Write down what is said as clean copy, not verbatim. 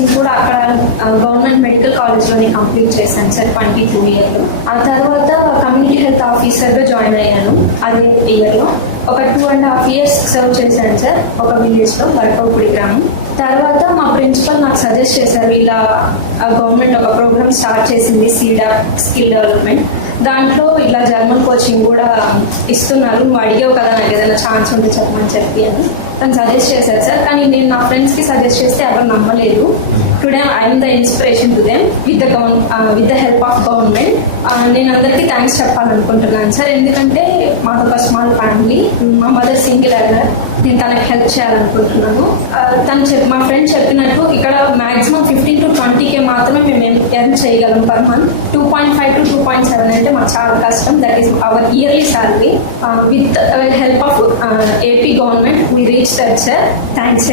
Nursing కూడా అక్కడ government medical కాలేజ్లోనే complete చేశాను సార్ 22 ఇయర్లో. ఆ తర్వాత కమ్యూనిటీ హెల్త్ ఆఫీసర్గా జాయిన్ అయ్యాను అదే ఇయర్లో. ఒక 2.5 years సర్వ్ చేశాను సార్ ఒక విలేజ్లో, వరకవుపుడి గ్రామం. తర్వాత మా ప్రిన్సిపల్ నాకు సజెస్ట్ చేశారు, ఇలా గవర్నమెంట్ ఒక ప్రోగ్రామ్ స్టార్ట్ చేసింది సీడా స్కిల్ డెవలప్మెంట్, దాంట్లో ఇలా జర్మన్ కోచింగ్ కూడా ఇస్తున్నారు, నువ్వు అడిగావు కదా నాకు ఏదైనా ఛాన్స్ ఉంటే చెప్పమని చెప్పి అని తను సజెస్ట్ చేశారు సార్. కానీ నేను నా ఫ్రెండ్స్కి సజెస్ట్ చేస్తే ఎవరు నమ్మలేదు. Today I'm the inspiration to them with the help of government. నేను అందరికీ థ్యాంక్స్ చెప్పాలనుకుంటున్నాను సార్, ఎందుకంటే మాకు ఒక స్మాల్ ఫ్యామిలీ, మా మదర్ సింగిల్ ఎర్నర్, నేను తనకు హెల్ప్ చేయాలనుకుంటున్నాను. మా ఫ్రెండ్ చెప్పినట్టు ఇక్కడ మాక్సిమం 15 to 20K మాత్రమే మేము ఎర్న్ చేయగలం పర్ మంత్. 2.5 to 2.7 అంటే మాకు చాలా కష్టం. That is our yearly salary. With help of AP government we reached that, sir. Thanks.